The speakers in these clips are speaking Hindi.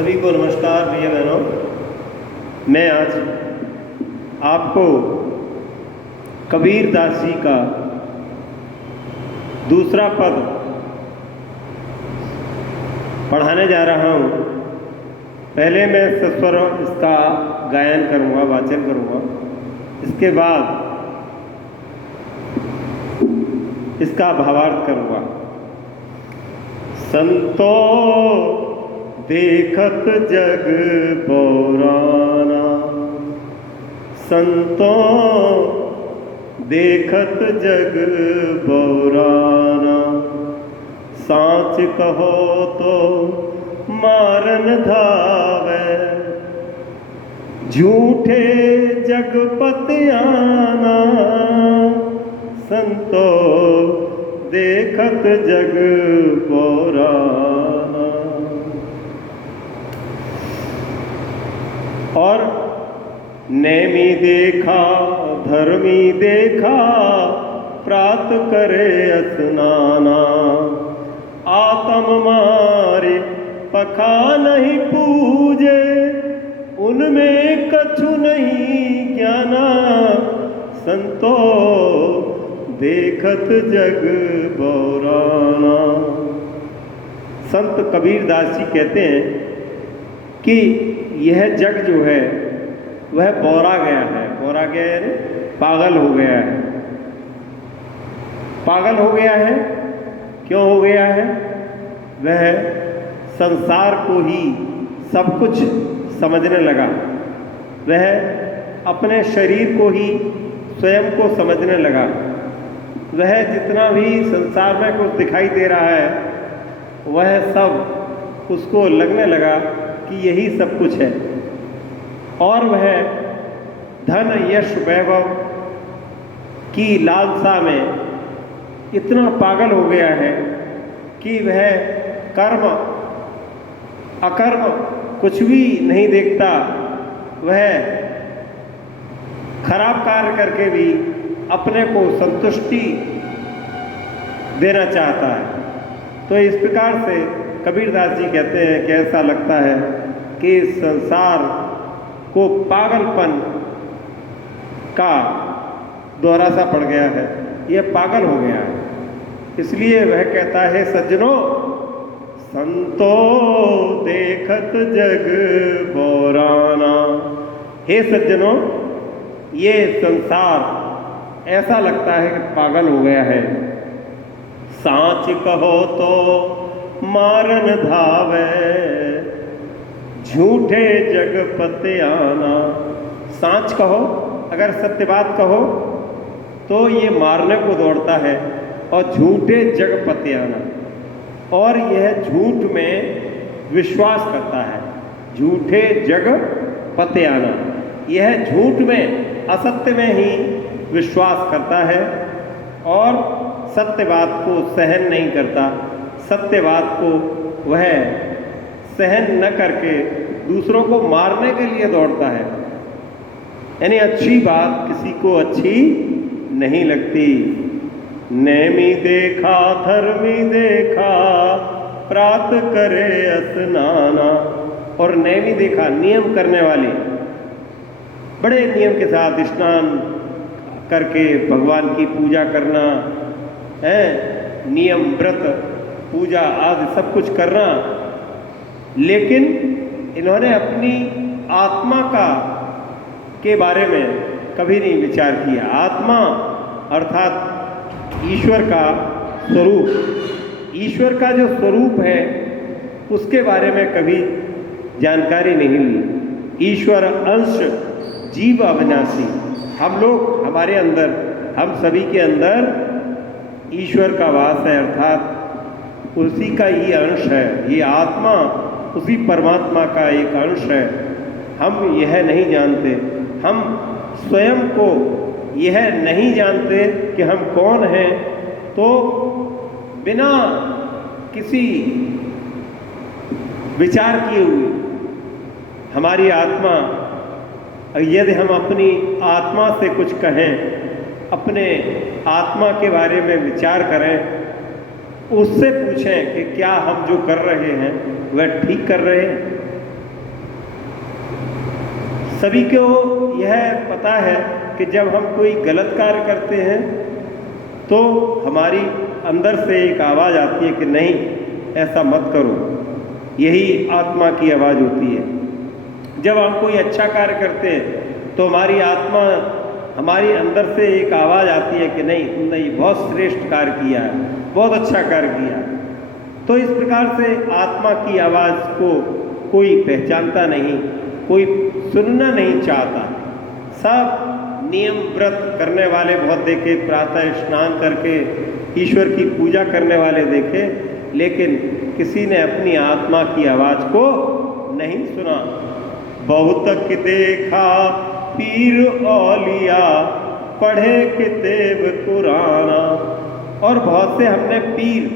सभी को नमस्कार भैया बहनों। मैं आज आपको कबीर दास जी का दूसरा पद पढ़ाने जा रहा हूँ। पहले मैं सस्वर इसका गायन करूँगा, वाचन करूँगा। इसके बाद इसका भावार्थ करूँगा। संतो देखत जग पौराना, संतो देखत जग पौराना, साच कहो तो मारन धावे, झूठे जग पतियाना, संतो देखत जग पौराना। और नेमी देखा धर्मी देखा, प्रात करे स्नाना, आत्म मारे पखा नहीं पूजे, उनमें कछु नहीं ज्ञाना, संतो देखत जग पौराना। संत कबीर दास जी कहते हैं कि यह जग जो है वह बौरा गया है। बौरा गया है यानी पागल हो गया है। पागल हो गया है, क्यों हो गया है? वह संसार को ही सब कुछ समझने लगा। वह अपने शरीर को ही स्वयं को समझने लगा। वह जितना भी संसार में कुछ दिखाई दे रहा है वह सब उसको लगने लगा कि यही सब कुछ है। और वह धन यश वैभव की लालसा में इतना पागल हो गया है कि वह कर्म अकर्म कुछ भी नहीं देखता। वह खराब कार्य करके भी अपने को संतुष्टि देना चाहता है। तो इस प्रकार से कबीर दास जी कहते हैं कि ऐसा लगता है कि संसार को पागलपन का दौरा सा पड़ गया है, यह पागल हो गया है। इसलिए वह कहता है, सज्जनों संतो देखत जग पौराना। हे सज्जनों, ये संसार ऐसा लगता है कि पागल हो गया है। साच कहो तो मारन धावे, झूठे जग पतियाना। साच कहो, अगर सत्य बात कहो तो ये मारने को दौड़ता है, और झूठे जग पतियाना, और यह झूठ में विश्वास करता है। झूठे जग पतियाना, यह झूठ में असत्य में ही विश्वास करता है और सत्य बात को सहन नहीं करता। सत्य बात को वह सहन न करके दूसरों को मारने के लिए दौड़ता है। यानी अच्छी बात किसी को अच्छी नहीं लगती। नेमी देखा धर्मी देखा, प्रात करे स्नाना। और नेमी देखा, नियम करने वाले, बड़े नियम के साथ स्नान करके भगवान की पूजा करना है, नियम व्रत पूजा आदि सब कुछ करना। लेकिन इन्होंने अपनी आत्मा के बारे में कभी नहीं विचार किया। आत्मा अर्थात ईश्वर का स्वरूप, ईश्वर का जो स्वरूप है उसके बारे में कभी जानकारी नहीं ली। ईश्वर अंश जीव अविनाशी, हम लोग, हमारे अंदर, हम सभी के अंदर ईश्वर का वास है, अर्थात उसी का ही अंश है। ये आत्मा उसी परमात्मा का एक अंश है। हम यह नहीं जानते, हम स्वयं को यह नहीं जानते कि हम कौन हैं। तो बिना किसी विचार किए हुए हमारी आत्मा, यदि हम अपनी आत्मा से कुछ कहें, अपने आत्मा के बारे में विचार करें, उससे पूछें कि क्या हम जो कर रहे हैं वह ठीक कर रहे हैं। सभी को यह पता है कि जब हम कोई गलत कार्य करते हैं तो हमारी अंदर से एक आवाज़ आती है कि नहीं, ऐसा मत करो। यही आत्मा की आवाज़ होती है। जब हम कोई अच्छा कार्य करते हैं तो हमारी आत्मा, हमारी अंदर से एक आवाज़ आती है कि नहीं, तुमने ये बहुत श्रेष्ठ कार्य किया है, बहुत अच्छा कार्य किया है। तो इस प्रकार से आत्मा की आवाज़ को कोई पहचानता नहीं, कोई सुनना नहीं चाहता। सब नियम व्रत करने वाले बहुत देखे, प्रातः स्नान करके ईश्वर की पूजा करने वाले देखे, लेकिन किसी ने अपनी आत्मा की आवाज़ को नहीं सुना। बहुत देखा पीर औलिया, पढ़े किताब कुराना। और बहुत से हमने पीर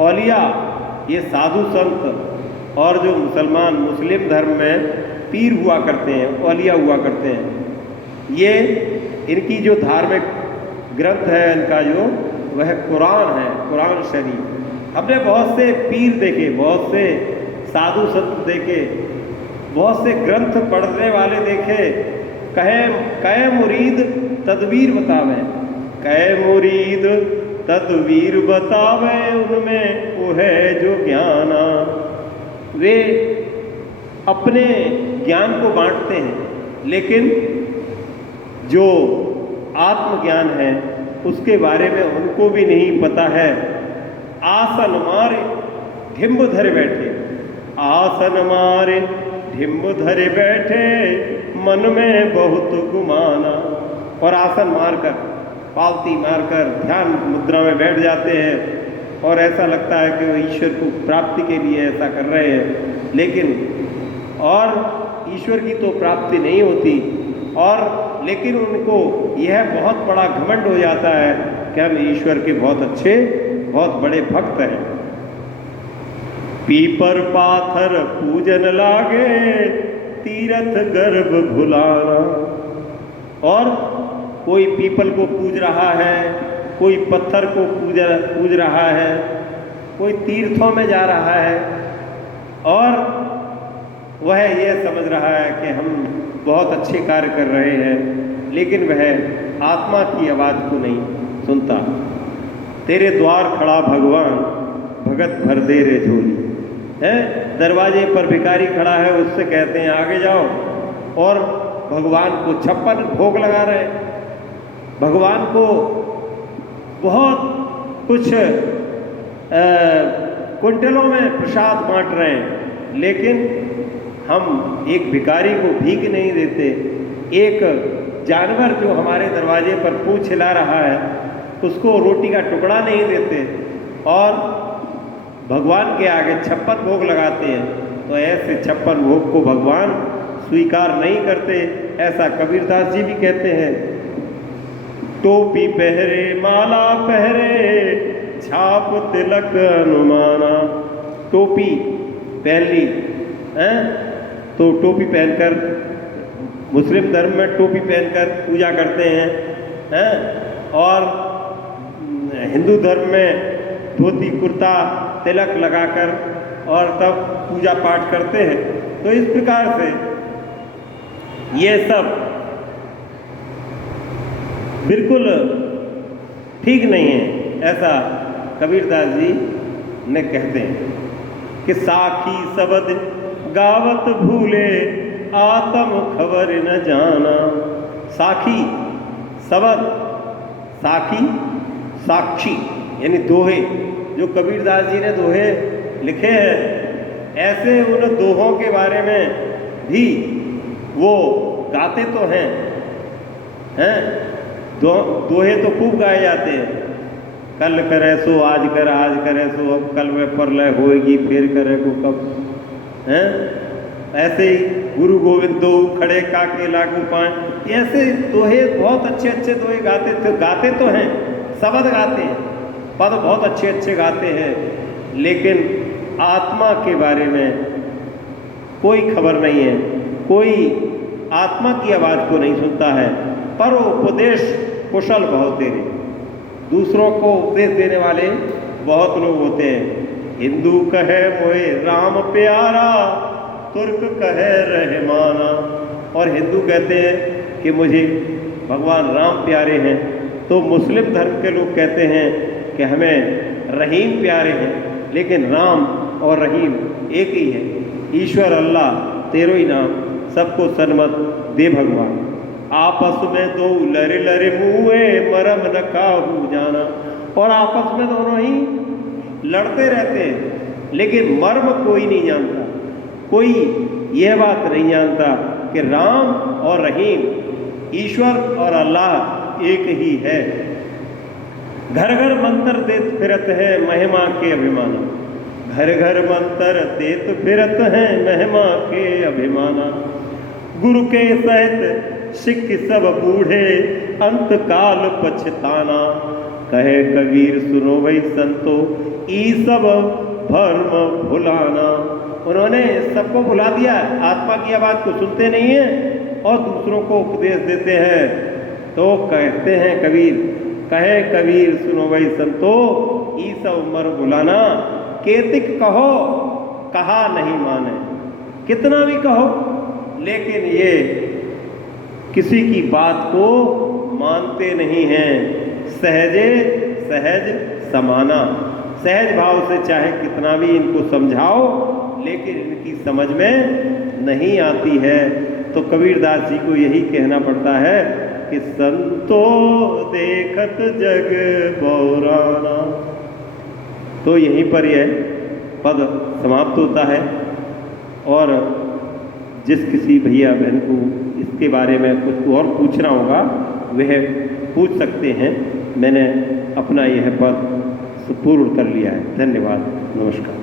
औलिया, ये साधु संत, और जो मुस्लिम धर्म में पीर हुआ करते हैं, औलिया हुआ करते हैं, ये इनकी जो धार्मिक ग्रंथ है इनका जो, वह कुरान है, कुरान शरीफ। हमने बहुत से पीर देखे, बहुत से साधु संत देखे, बहुत से ग्रंथ पढ़ने वाले देखे। कहे मुरीद तदबीर बतावे, कहे मुरीद तदबीर बतावे, उनमें वो है जो ज्ञाना। वे अपने ज्ञान को बांटते हैं, लेकिन जो आत्मज्ञान है उसके बारे में उनको भी नहीं पता है। आसन मारे ढिम्ब धरे बैठे, आसन मारे ढिम्ब धरे बैठे, मन में बहुत गुमाना। और आसन मारकर, पालती मारकर ध्यान मुद्रा में बैठ जाते हैं और ऐसा लगता है कि वो ईश्वर को प्राप्ति के लिए ऐसा कर रहे हैं, लेकिन और ईश्वर की तो प्राप्ति नहीं होती। और लेकिन उनको यह बहुत बड़ा घमंड हो जाता है कि हम ईश्वर के बहुत अच्छे, बहुत बड़े भक्त हैं। पीपर पाथर पूजन लागे, तीरथ गर्भ भुलाना। और कोई पीपल को पूज रहा है, कोई पत्थर को पूज रहा है, कोई तीर्थों में जा रहा है और वह यह समझ रहा है कि हम बहुत अच्छे कार्य कर रहे हैं, लेकिन वह आत्मा की आवाज़ को नहीं सुनता। तेरे द्वार खड़ा भगवान, भगत भर दे रे झोली। है, दरवाजे पर भिखारी खड़ा है, उससे कहते हैं आगे जाओ, और भगवान को 56 भोग लगा रहे हैं, भगवान को बहुत कुछ कुंटलों में प्रसाद बांट रहे हैं, लेकिन हम एक भिखारी को भीख नहीं देते। एक जानवर जो हमारे दरवाजे पर पूँछ हिला रहा है उसको रोटी का टुकड़ा नहीं देते, और भगवान के आगे 56 भोग लगाते हैं। तो ऐसे 56 भोग को भगवान स्वीकार नहीं करते, ऐसा कबीरदास जी भी कहते हैं। टोपी पहरे माला पहरे, छाप तिलक अनुमाना। टोपी पहन ली हैं, तो टोपी पहनकर, मुस्लिम धर्म में टोपी पहनकर पूजा करते हैं, और हिंदू धर्म में धोती कुर्ता तिलक लगाकर और तब पूजा पाठ करते हैं। तो इस प्रकार से ये सब बिल्कुल ठीक नहीं है, ऐसा कबीरदास जी ने कहते हैं कि साखी शब्द गावत भूले, आत्म खबर न जाना। साखी शब्द, साखी साक्षी यानी दोहे, जो कबीरदास जी ने दोहे लिखे हैं, ऐसे उन दोहों के बारे में भी वो गाते तो हैं, दोहे तो खूब गाए जाते हैं। कल करे सो आज कर, आज करे सो अब कल में परलय होएगी, फिर करे को कब। ऐसे ही गुरु गोविंद दो खड़े काके लागू पान, ऐसे दोहे बहुत अच्छे अच्छे दोहे गाते तो हैं, शब्द गाते हैं, पद बहुत अच्छे अच्छे गाते हैं, लेकिन आत्मा के बारे में कोई खबर नहीं है, कोई आत्मा की आवाज़ को नहीं सुनता है। पर उपदेश कुशल बहुत तेरे, दूसरों को उपदेश देने वाले बहुत लोग होते हैं। हिंदू कहे मोहे राम प्यारा, तुर्क कहे रहमाना। और हिंदू कहते हैं कि मुझे भगवान राम प्यारे हैं, तो मुस्लिम धर्म के लोग कहते हैं कि हमें रहीम प्यारे हैं। लेकिन राम और रहीम एक ही है। ईश्वर अल्लाह तेरो ही नाम, सबको सन्मत दे भगवान। आपस में दो लरे लरे मुँहे मरम न काहू जाना। और आपस में दोनों ही लड़ते रहते हैं, लेकिन मर्म कोई नहीं जानता। कोई यह बात नहीं जानता कि राम और रहीम, ईश्वर और अल्लाह एक ही है। घर घर मंत्र देत फिरत है महिमा के अभिमाना। घर घर मंत्र देत फिरत है महिमा के अभिमाना। गुरु के सहित सिख सब बूढ़े अंत काल पछताना। कहे कबीर सुनो भाई संतो ई सब भर्म भुलाना। उन्होंने सबको भुला दिया, आत्मा की आवाज़ को सुनते नहीं हैं और दूसरों को उपदेश देते हैं। तो कहते हैं कबीर, कहे कबीर सुनो भाई संतो ई सब मर्म भुलाना। केतिक कहो कहा नहीं माने, कितना भी कहो लेकिन ये किसी की बात को मानते नहीं हैं। सहजे सहज समाना, सहज भाव से चाहे कितना भी इनको समझाओ लेकिन इनकी समझ में नहीं आती है। तो कबीरदास जी को यही कहना पड़ता है कि संतो देखत जग बौराना। तो यहीं पर यह पद समाप्त होता है। और जिस किसी भैया बहन को इसके बारे में कुछ और पूछना होगा वह पूछ सकते हैं। मैंने अपना यह पद पूर्ण कर लिया है। धन्यवाद, नमस्कार।